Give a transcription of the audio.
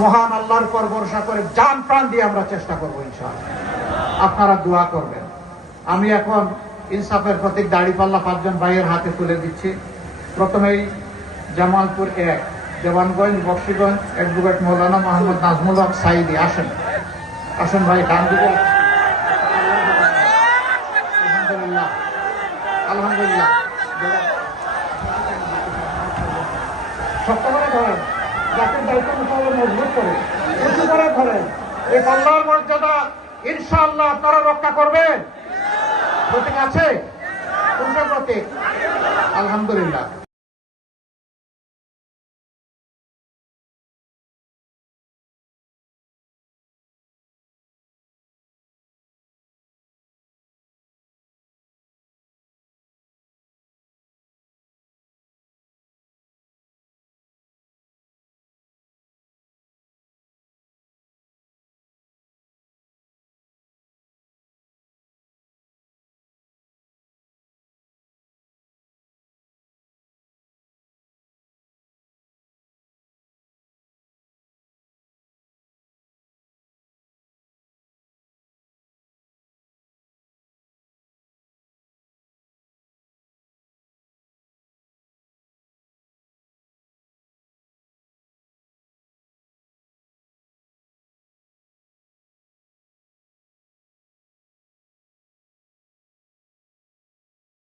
মহান আল্লাহর উপর ভরসা করে জান প্রাণ দিয়ে আমরা চেষ্টা করবো ইনশাআল্লাহ। আপনারা দোয়া করবেন। আমি এখন ইনসাফের প্রতীক দাড়িপাল্লা 5 জন ভাইয়ের হাতে তুলে দিচ্ছি। প্রথমেই জামালপুর 1 দেওয়ানগঞ্জ বক্সিগঞ্জ অ্যাডভোকেট মৌলানা মোহাম্মদ নাজমুল হক সাইদি। আসেন আসেন ভাই, ডান দিকে। আলহামদুলিল্লাহ আলহামদুলিল্লাহ। শক্ত করে ধরেন, জাতির দায়িত্ব মোতাবেক মজবুত করে উঁচু করে ধরেন। এই পাল্লার মর্যাদা ইনশাআল্লাহ আপনারা রক্ষা করবেন। প্রতীক আছে? কোনটা প্রতীক? আলহামদুলিল্লাহ।